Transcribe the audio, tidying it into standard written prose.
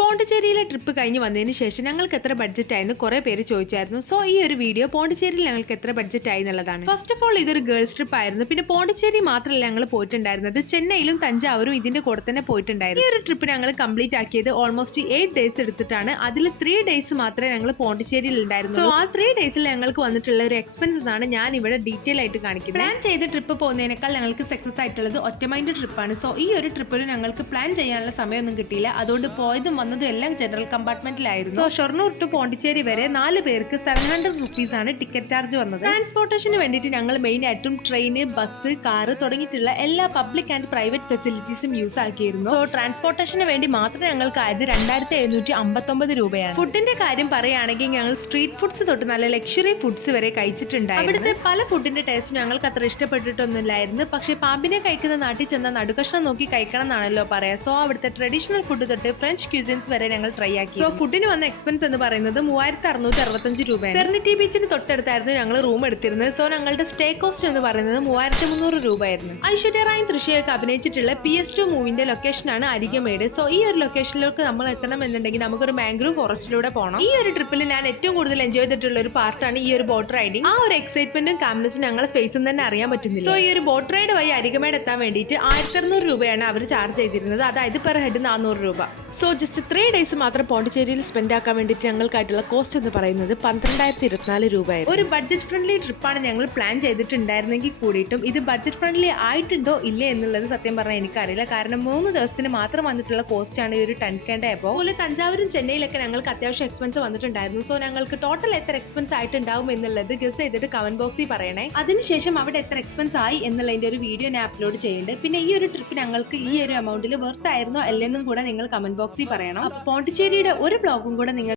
പോണ്ടിച്ചേരിയിലെ trip കഴിഞ്ഞ് വന്നതിന് ശേഷം ഞങ്ങൾക്ക് എത്ര ബഡ്ജറ്റ് ആയെന്ന് കുറെ പേര് ചോദിച്ചായിരുന്നു. സോ ഈ ഒരു വീഡിയോ പോണ്ടിച്ചേരിയിൽ ഞങ്ങൾക്ക് എത്ര ബഡ്ജറ്റ് ആയി എന്നുള്ളതാണ്. ഫസ്റ്റ് ഓഫ് ഓൾ ഇതൊരു ഗേൾസ് ട്രിപ്പ് ആയിരുന്നു. പിന്നെ പോണ്ടിച്ചേരി മാത്രമല്ല ഞങ്ങൾ പോയിട്ടുണ്ടായിരുന്നത്, ചെന്നൈയിലും തഞ്ചാവൂരും ഇതിന്റെ കൂടെ തന്നെ പോയിട്ടുണ്ടായിരുന്നു. ഈ ഒരു ട്രിപ്പ് ഞങ്ങൾ കംപ്ലീറ്റ് ആക്കിയത് ഓൾമോസ്റ്റ് 8 ഡേയ്സ് എടുത്തിട്ടാണ്. അതിൽ 3 ഡേയ്സ് മാത്രമേ ഞങ്ങൾ പോണ്ടിച്ചേരിയിൽ ഉണ്ടായിരുന്നു. സോ ആ 3 ഡേയ്സിൽ ഞങ്ങൾക്ക് വന്നിട്ടുള്ള ഒരു എക്സ്പെൻസസ് ആണ് ഞാൻ ഇവിടെ ഡീറ്റെയിൽ ആയിട്ട് കാണിക്കുന്നത്. പ്ലാൻ ചെയ്ത ട്രിപ്പ് പോകുന്നതിനേക്കാൾ ഞങ്ങൾക്ക് സക്സസ് ആയിട്ടുള്ളത് ഒറ്റമൈൻഡ് ട്രിപ്പാണ്. സോ ഈ ഒരു ട്രിപ്പിൽ ഞങ്ങൾക്ക് പ്ലാൻ ചെയ്യാനുള്ള സമയമൊന്നും കിട്ടിയില്ല. അതുകൊണ്ട് പോയതും എല്ലാം ജനറൽ കമ്പാർട്ട്മെന്റിലായിരുന്നു. സോ ഷൊർണൂർ ടു പോണ്ടിച്ചേരി വരെ 4 പേർക്ക് 700 റുപ്പീസ് ആണ് ടിക്കറ്റ് ചാർജ് വന്നത്. ട്രാൻസ്പോർട്ടേഷന് വേണ്ടിയിട്ട് ഞങ്ങൾ മെയിൻ ആയിട്ടും ട്രെയിന്, ബസ്, കാറ് തുടങ്ങിയിട്ടുള്ള എല്ലാ പബ്ലിക് ആൻഡ് പ്രൈവറ്റ് ഫെസിലിറ്റീസും യൂസ് ആക്കിയിരുന്നു. സോ ട്രാൻസ്പോർട്ടേഷന് വേണ്ടി മാത്രം ഞങ്ങൾക്ക് ആയത് 2759 രൂപയാണ്. ഫുഡിന്റെ കാര്യം പറയുകയാണെങ്കിൽ ഞങ്ങൾ സ്ട്രീറ്റ് ഫുഡ്സ് തൊട്ട് നല്ല ലക്ഷറി ഫുഡ്സ് വരെ കഴിച്ചിട്ടുണ്ടായിരുന്നു. അവിടുത്തെ പല ഫുഡിന്റെ ടേസ്റ്റ് ഞങ്ങൾക്ക് അത്ര ഇഷ്ടപ്പെട്ടിട്ടൊന്നുമില്ലായിരുന്നു. പക്ഷെ പാമ്പിനെ കഴിക്കുന്ന നാട്ടിൽ ചെന്ന നടുകഷ്ണം നോക്കി കഴിക്കണം എന്നാണല്ലോ പറയാ. സോ അവിടുത്തെ ട്രഡീഷണൽ ഫുഡ് തൊട്ട് ഫ്രഞ്ച് ക്യൂസിൻസ് വരെ ഞങ്ങൾ ട്രൈ ആക്കി. സോ ഫുഡിന് വന്ന എക്സ്പെൻസ് എന്ന് പറയുന്നത് 3665 രൂപയാണ്. സെറനിറ്റി ബീച്ചിന് തൊട്ടടുത്തായിരുന്നു ഞങ്ങൾ റൂം എടുത്തിരുന്നത്. സോ ഞങ്ങളുടെ സ്റ്റേ കോസ്റ്റ് എന്ന് പറയുന്നത് 3300 രൂപയായിരുന്നു. ഐശ്വര്യ റായും തൃശ്ശയൊക്കെ അഭിനയിച്ചിട്ടുള്ള PS2 മൂവിന്റെ ലൊക്കേഷനാണ് അരികമേട്. സോ ഈ ഒരു ലൊക്കേഷനിലേക്ക് നമ്മൾ എത്തണം എന്നുണ്ടെങ്കിൽ നമുക്കൊരു മാംഗ്രൂവ് ഫോറസ്റ്റിലൂടെ പോകണം. ഈ ഒരു ട്രിപ്പിൽ ഞാൻ ഏറ്റവും കൂടുതൽ എൻജോയ് ചെയ്തിട്ടുള്ള ഒരു പാർട്ടാണ് ഈ ഒരു ബോട്ട് റൈഡിങ്. ആ ഒരു എക്സൈറ്റ്മെന്റും കാംനെസ്സും ഞങ്ങളെ ഫേസിൽ തന്നെ അറിയാൻ പറ്റുന്നില്ല. സോ ഈ ഒരു ബോട്ട് റൈഡ് വഴി അരികമേട് എത്താൻ വേണ്ടിയിട്ട് 1600 രൂപയാണ് അവർ ചാർജ് ചെയ്തിരുന്നത്. അതായത് പെർ ഹെഡ് 400 രൂപ. സോ ജസ്റ്റ് 3 ഡേയ്സ് മാത്രം പോണ്ടിച്ചേരിയിൽ സ്പെൻഡ് ആക്കാൻ വേണ്ടിയിട്ട് ഞങ്ങൾക്കായിട്ടുള്ള കോസ്റ്റ് എന്ന് പറയുന്നത് 12024 രൂപയായിരുന്നു. ഒരു ബഡ്ജറ്റ് ഫ്രണ്ട്ലി ട്രിപ്പാണ് ഞങ്ങൾ പ്ലാൻ ചെയ്തിട്ടുണ്ടായിരുന്നെങ്കിൽ കൂടിയിട്ടും ഇത് ബഡ്ജറ്റ് ഫ്രണ്ട്ലി ആയിട്ടുണ്ടോ ഇല്ലേ എന്നുള്ളത് സത്യം പറഞ്ഞാൽ എനിക്കറിയില്ല. കാരണം 3 ദിവസത്തിന് മാത്രം വന്നിട്ടുള്ള കോസ്റ്റ് ആണ് ഈ ഒരു 10K എബോ. അതുപോലെ തഞ്ചാവൂരും ചെന്നൈയിലൊക്കെ ഞങ്ങൾക്ക് അത്യാവശ്യം എക്സ്പെൻസ് വന്നിട്ടുണ്ടായിരുന്നു. സോ ഞങ്ങൾക്ക് ടോട്ടൽ എത്ര എക്സ്പെൻസ് ആയിട്ടുണ്ടാവും എന്നുള്ളത് ഗസ് ചെയ്തിട്ട് കമന്റ് ബോക്സിൽ പറയണേ. അതിനുശേഷം അവിടെ എത്ര എക്സ്പെൻസ് ആയി എന്നുള്ളതിന്റെ ഒരു വീഡിയോ ഞാൻ അപ്ലോഡ് ചെയ്യുന്നുണ്ട്. പിന്നെ ഈ ഒരു ട്രിപ്പ് ഞങ്ങൾക്ക് ഈ ഒരു എമൗണ്ടിൽ വെർത്ത് ആയിരുന്നോ അല്ലെന്നും കൂടെ നിങ്ങൾ കമന്റ് ബോക്സിൽ പറയണം. പോണ്ടിച്ചേരിയുടെ ഒരു വ്ലോഗും കൂടെ നിങ്ങൾ